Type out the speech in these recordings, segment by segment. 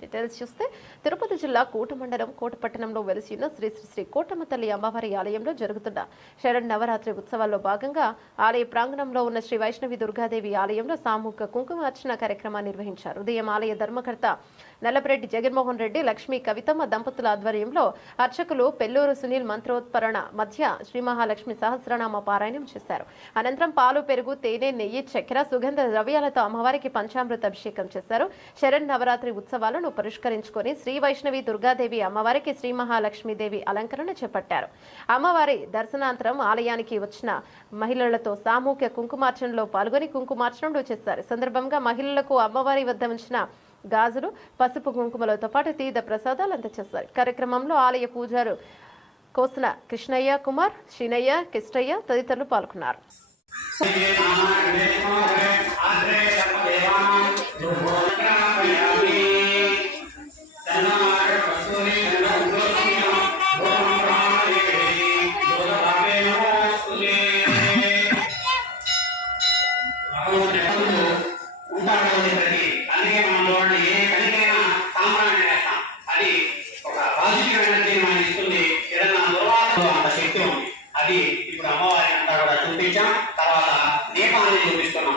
Details చూస్తే తిరుపతి జిల్లా కోట మండలం కోటపట్టణంలో వెలిసిన శ్రీ శ్రీ శ్రీ కోటమ్మ తల్లి అమ్మవారి ఆలయంలో జరుగుతున్న శరన్నవరాత్రి ఉత్సవాల్లో భాగంగా ఆలయ ప్రాంగణంలో ఉన్న శ్రీ వైష్ణవి దుర్గాదేవి ఆలయంలో సామూహిక కుంకుమార్చన కార్యక్రమాన్ని నిర్వహించారు. ఉదయం ఆలయ ధర్మకర్త నల్లపరెడ్డి జగన్మోహన్ రెడ్డి, లక్ష్మీ కవితమ్మ దంపతుల ఆధ్వర్యంలో అర్చకులు పెల్లూరు సునీల్ మంత్రోత్పరణ మధ్య శ్రీ మహాలక్ష్మి సహస్రనామ పారాయణం చేశారు. అనంతరం పాలు, పెరుగు, తేనె, నెయ్యి, చక్కెర, సుగంధ ద్రవ్యాలతో అమ్మవారికి పంచామృత అభిషేకం చేశారు. శరణ్ నవరాత్రి ఉత్సవాలను పురస్కరించుకొని శ్రీ వైష్ణవి దుర్గాదేవి అమ్మవారికి శ్రీ మహాలక్ష్మీదేవి అలంకరణ చేపట్టారు. అమ్మవారి దర్శనాంతరం ఆలయానికి వచ్చిన మహిళలతో సామూహిక కుంకుమార్చనలో పాల్గొని కుంకుమార్చనలు చేశారు. సందర్భంగా మహిళలకు అమ్మవారి వద్ద ఉంచిన గాజులు, పసుపు, కుంకుమలతో పాటు తీర్థ ప్రసాదాలు అందజేశారు. కార్యక్రమంలో ఆలయ పూజారు కోసన కృష్ణయ్య కుమార్, శీనయ్య, కిష్టయ్య తదితరులు పాల్గొన్నారు. అది ఇప్పుడు అమ్మవారి అంతా కూడా చూపించాం. తర్వాత దీపాన్ని చూపిస్తున్నాం.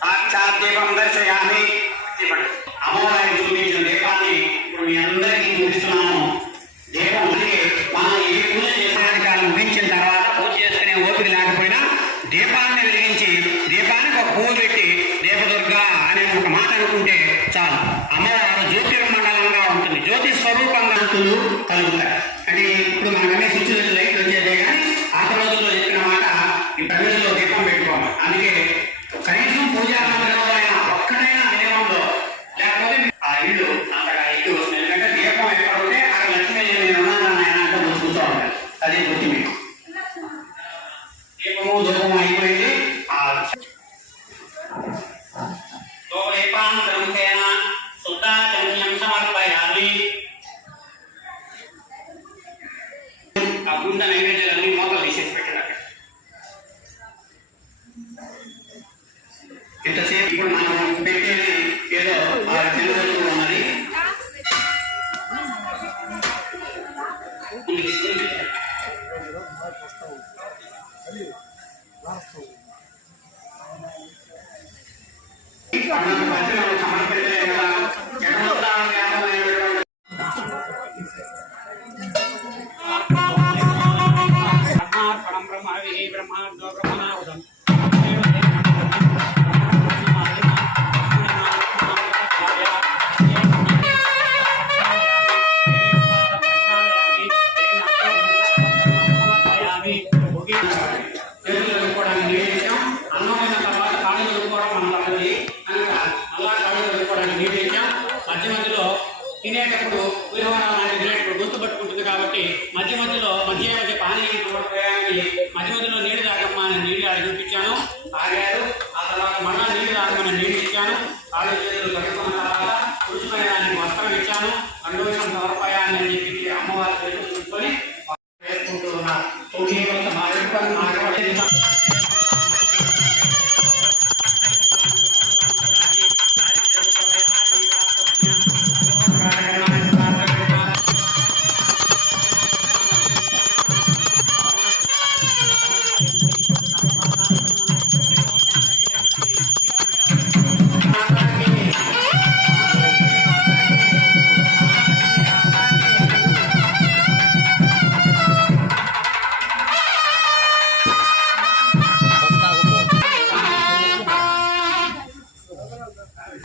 సాక్షాత్ దీపం దర్శయామి. అమ్మవారిని చూపించిన దీపాన్ని ఇప్పుడు మీ అందరికీ చూపిస్తున్నాము. దీపం మనం ఈ పూజ చేసిన ముగించిన తర్వాత పూజ చేసుకునే ఓపిక లేకపోయినా దీపాన్ని వెలిగించి దీపానికి ఒక పువ్వు పెట్టి దేవదుర్గా అనే ఒక మాట అనుకుంటే చాలు. అమ్మవారు జ్యోతిర్మండలంగా ఉంటుంది, జ్యోతి స్వరూపంగా కలుగుతారు. అంటే ఇప్పుడు మనకనే స్విచ్ లైట్ వచ్చేదే కానీ ఆ రోజుల్లో చెప్పిన మాట ఈ ప్రజల్లో దీపం పెట్టుకోవాలి. అందుకే కనీసం పూజా మందిరంలో అయినా ఒక్కడైనా నియమంలో లేకపోతే ఆ ఇల్లు అంతగా ఎక్కువ వస్తుంది. ఎందుకంటే దీపం ఎక్కడ ఉంటే అక్కడ లక్ష్మీ నేను ఉన్నాను ఆయన అంటే చూస్తూ ఉంటారు. అదే గుర్తు మీకు. దీపము ధూపము అయిపోయింది. ఆ గుండె నైవేద్యాలన్నీ మోతలు తీసేసి పెట్టాడు. ఇంతసేపు ఇప్పుడు మనం పెట్టేది ఏదో తెలుగు ఉన్నది. మధ్య మధ్యలో తినేటప్పుడు గొంతు పట్టుకుంటుంది కాబట్టి మధ్య మధ్యలో మధ్య పానీయం మధ్య మధ్యలో నీళ్లు తాగమ్మా అని నీళ్లు ఆడి చూపించాను. ఆగారు. ఆ తర్వాత మళ్ళా నీళ్లు తాగమని నీళ్లు ఇచ్చాను. కాళ్ళు చేతులు కట్టుకున్న తర్వాత పురుషుమయానికి వస్త్రం ఇచ్చాను. కండోషం సమర్పయాన్ని చెప్పి అమ్మవారి చేతులు చూసుకొని వేసుకుంటూ ఉన్నారు.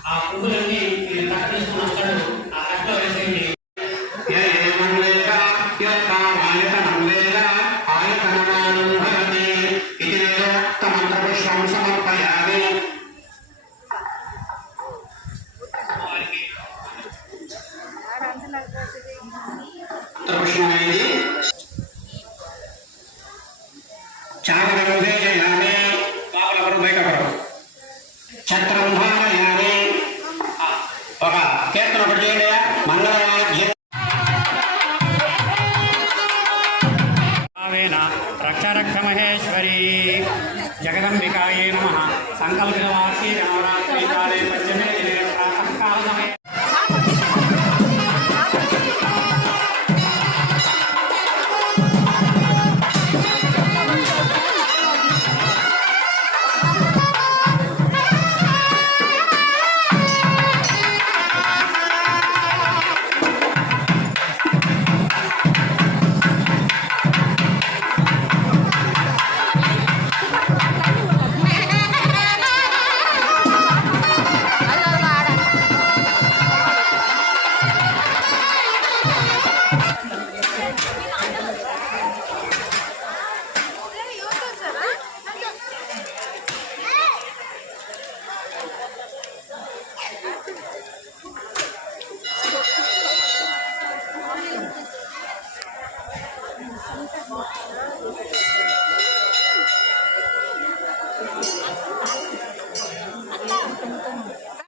ఆ పువ్వులన్నీ కట్టేసుకున్నాడు. ఆ కట్టలో వేసేయండి. చక్రం ఒక కీర్తన ఒకటి చేయండి. మంగళ నారాయణ రక్ష రక్ష మహేశ్వరీ జగదంబికాయే నమః సంకల్పితవాసి నవరాత్రి కాలే పంచమే దినే ప్రాతఃకాల సమయే